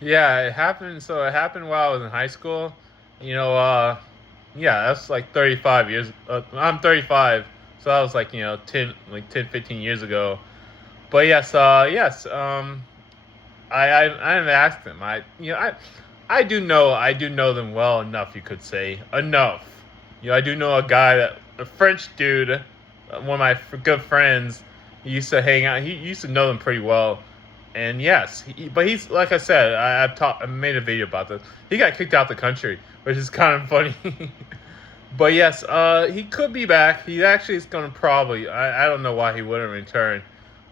Yeah, it happened. So it happened while I was in high school. You know, yeah, that's like 35 years. I'm 35, so that was like 10, 15 years ago. But yes. I haven't asked them. I do know them well enough. You could say enough. I do know a guy a French dude, one of my good friends. He used to hang out. He used to know them pretty well. And yes, but he's like I said. I made a video about this. He got kicked out the country, which is kind of funny. But yes, he could be back. He actually is going to probably. I don't know why he wouldn't return.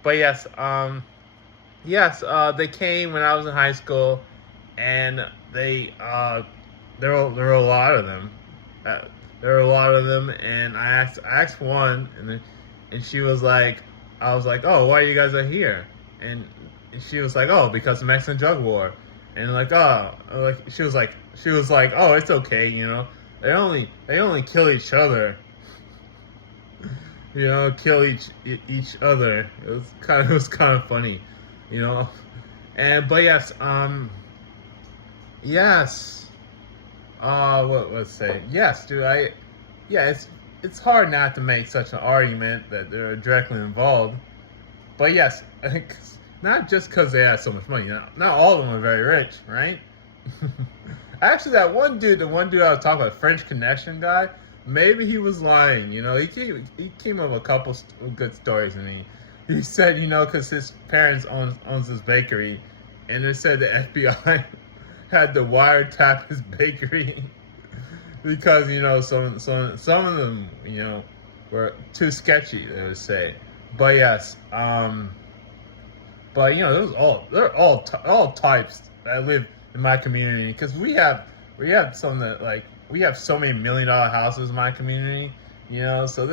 But yes, they came when I was in high school, and there were a lot of them. Uh, there were a lot of them, and I asked one, and she was like, I was like, oh, why you guys are here? And she was like, oh, because of Mexican drug war, and she was like, oh, it's okay, they only kill each other, kill each other. It was kind of funny, you know. And but yes, yes. What let's say? Yes, dude. Yeah. It's hard not to make such an argument that they're directly involved. But yes, I think not just because they have so much money. Not all of them are very rich, right? Actually, the one dude I was talking about, French Connection guy, maybe he was lying. He came up with a couple good stories, and he said, because his parents owns this bakery, and it said the FBI had to wiretap his bakery because some of them were too sketchy, they would say. But yes, but there are all types that live in my community because we have some that like we have so many $1 million houses in my community, so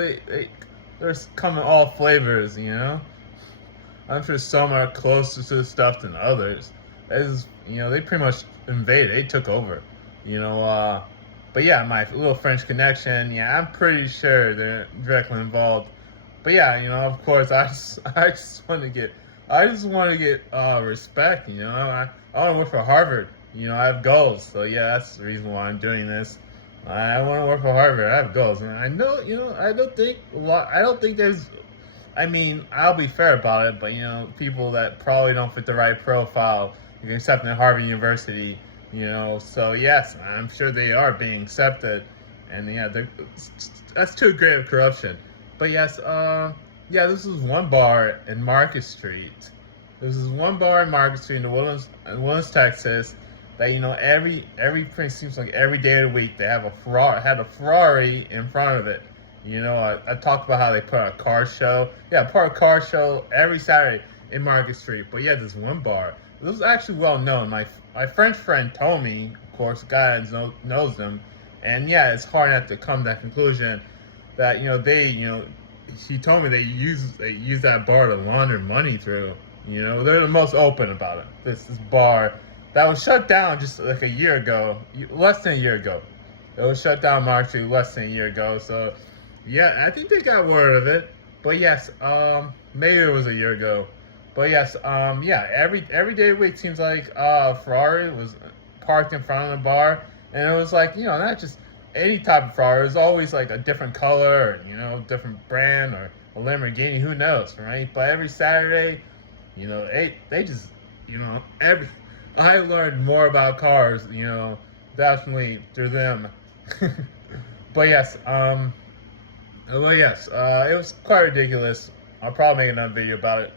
there's coming all flavors, I'm sure some are closer to the stuff than others. They pretty much invaded. They took over. You know, but yeah, my little French connection. Yeah, I'm pretty sure they're directly involved. But yeah, of course, I just want to get respect. I want to work for Harvard. I have goals. So yeah, that's the reason why I'm doing this. I want to work for Harvard. I have goals, and I know, I don't think there's I mean, I'll be fair about it, but people that probably don't fit the right profile, you can accept in Harvard University, So yes, I'm sure they are being accepted, and yeah, that's too great of corruption. But yes, yeah, this is one bar in Market Street. This is one bar in Market Street in Woodlands, Texas. That every pretty seems like every day of the week they have a Ferrari in front of it. I talked about how they put on a car show. Yeah, put a car show every Saturday in Market Street. But yeah, there's one bar. This is actually well known. My French friend told me, of course, guy knows them, and yeah, it's hard not to come to that conclusion that he told me they use that bar to launder money through. They're the most open about it. This bar that was shut down just like a year ago, less than a year ago. It was shut down March Street less than a year ago. So yeah, I think they got word of it. But yes, maybe it was a year ago. But yes, yeah, every day of the week seems like Ferrari was parked in front of the bar, and it was like not just any type of Ferrari. It was always like a different color, or different brand, or a Lamborghini. Who knows, right? But every Saturday, they just every I learned more about cars, definitely through them. But yes, it was quite ridiculous. I'll probably make another video about it.